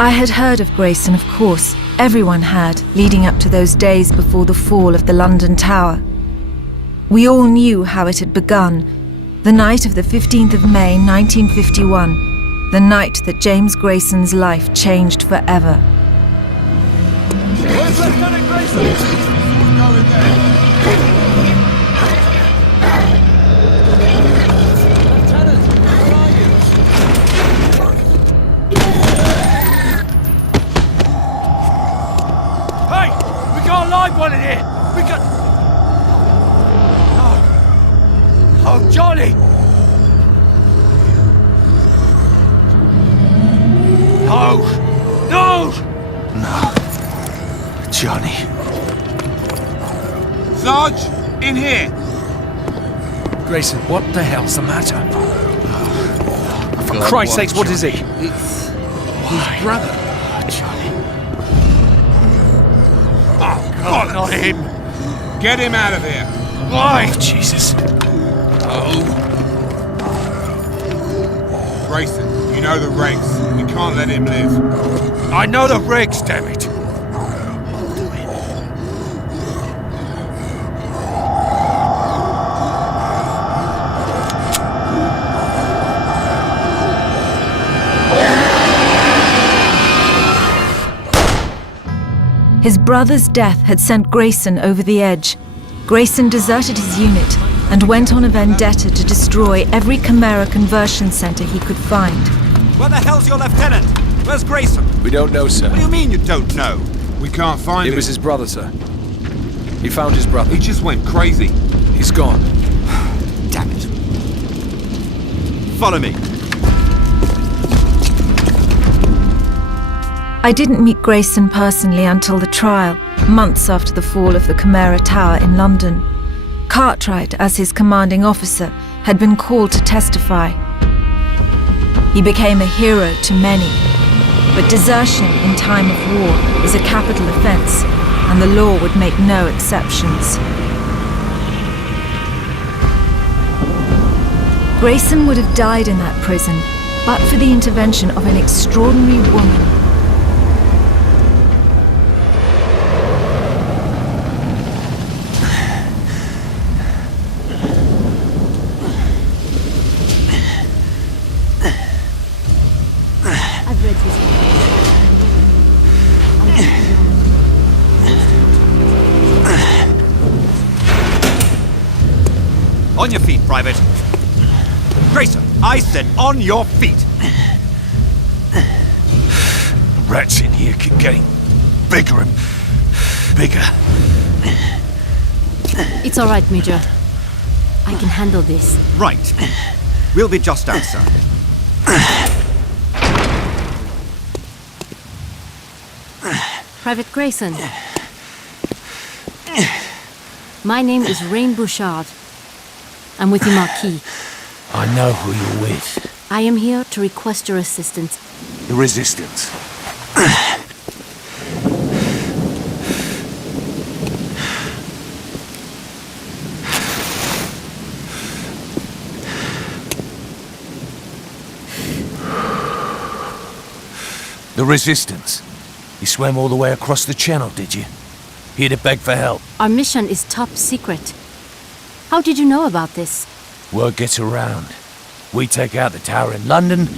I had heard of Grayson, of course. Everyone had, leading up to those days before the fall of the London Tower. We all knew how it had begun. The night of the 15th of May, 1951. The night that James Grayson's life changed forever. Where's Lieutenant Grayson? We're going there. Lieutenant, where are you? Hey! We got a live one in here! We got... Oh, Johnny! No! No! No. Johnny. Sarge, in here! Grayson, what the hell's the matter? For Christ's sakes, what is it? It's... his brother. Johnny. Oh, God, not him! Get him out of here! Why? Oh, Jesus. Grayson, you know the regs. We can't let him live. I know the regs, damn it. His brother's death had sent Grayson over the edge. Grayson deserted his unit and went on a vendetta to destroy every Chimera conversion center he could find. Where the hell's your lieutenant? Where's Grayson? We don't know, sir. What do you mean you don't know? We can't find him. It was his brother, sir. He found his brother. He just went crazy. He's gone. Damn it. Follow me. I didn't meet Grayson personally until the trial, months after the fall of the Chimera Tower in London. Cartwright, as his commanding officer, had been called to testify. He became a hero to many, but desertion in time of war is a capital offense, and the law would make no exceptions. Grayson would have died in that prison, but for the intervention of an extraordinary woman. On your feet, Private. Grayson, I said on your feet. Rats in here keep getting bigger and bigger. It's all right, Major. I can handle this. Right. We'll be just outside. Private Grayson. My name is Rain Bouchard. I'm with the Marquis. I know who you're with. I am here to request your assistance. The Resistance. The Resistance. You swam all the way across the channel, did you? Here to beg for help. Our mission is top secret. How did you know about this? Word gets around. We take out the tower in London,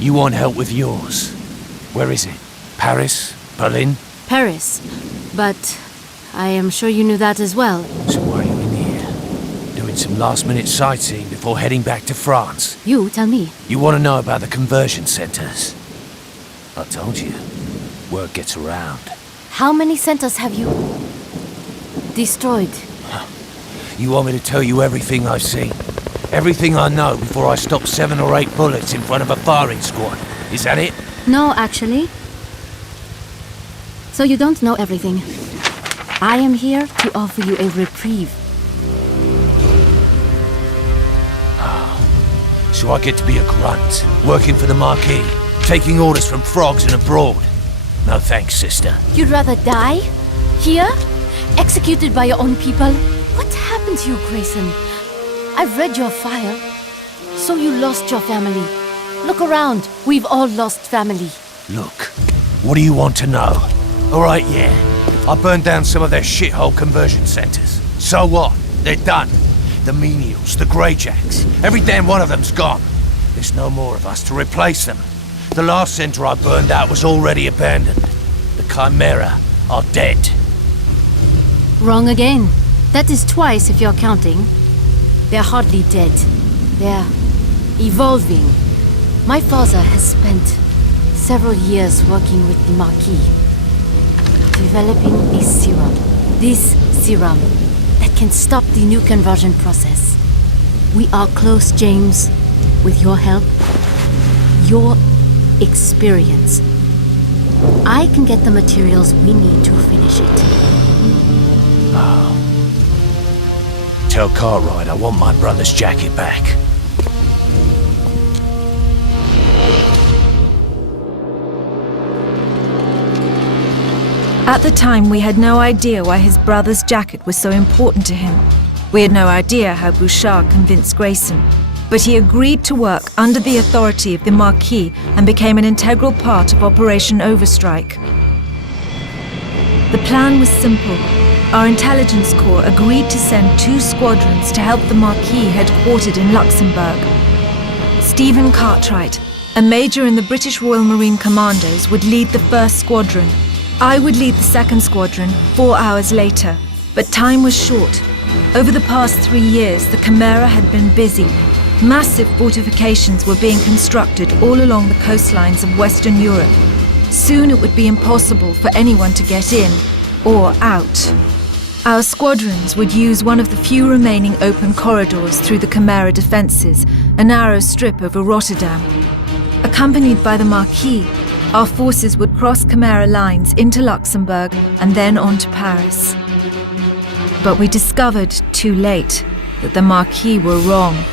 you want help with yours. Where is it? Paris? Berlin? Paris. But I am sure you knew that as well. So why are you in here? Doing some last-minute sightseeing before heading back to France? You tell me. You want to know about the conversion centers? I told you. Word gets around. How many centers have you destroyed? You want me to tell you everything I've seen? Everything I know before I stop 7 or 8 bullets in front of a firing squad? Is that it? No, actually. So you don't know everything. I am here to offer you a reprieve. So I get to be a grunt, working for the Marquis, taking orders from frogs and abroad. No thanks, sister. You'd rather die? Here? Executed by your own people? What happened to you, Grayson? I've read your file. So you lost your family. Look around. We've all lost family. Look, What do you want to know? Alright, yeah. I burned down some of their shithole conversion centers. So what? They're done. The menials, the greyjacks, every damn one of them's gone. There's no more of us to replace them. The last center I burned out was already abandoned. The Chimera are dead. Wrong again. That is twice if you're counting. They're hardly dead. They're evolving. My father has spent several years working with the Marquis, developing a serum. This serum that can stop the new conversion process. We are close, James. With your help, your experience, I can get the materials we need to finish it. Tell Cartwright I want my brother's jacket back. At the time, we had no idea why his brother's jacket was so important to him. We had no idea how Bouchard convinced Grayson. But he agreed to work under the authority of the Marquis and became an integral part of Operation Overstrike. The plan was simple. Our intelligence corps agreed to send 2 squadrons to help the Marquis headquartered in Luxembourg. Stephen Cartwright, a major in the British Royal Marine Commandos, would lead the 1st squadron. I would lead the 2nd squadron 4 hours later, but time was short. Over the past 3 years, the Chimera had been busy. Massive fortifications were being constructed all along the coastlines of Western Europe. Soon it would be impossible for anyone to get in or out. Our squadrons would use one of the few remaining open corridors through the Chimera defences, a narrow strip over Rotterdam. Accompanied by the Marquis, our forces would cross Chimera lines into Luxembourg and then on to Paris. But we discovered too late that the Marquis were wrong.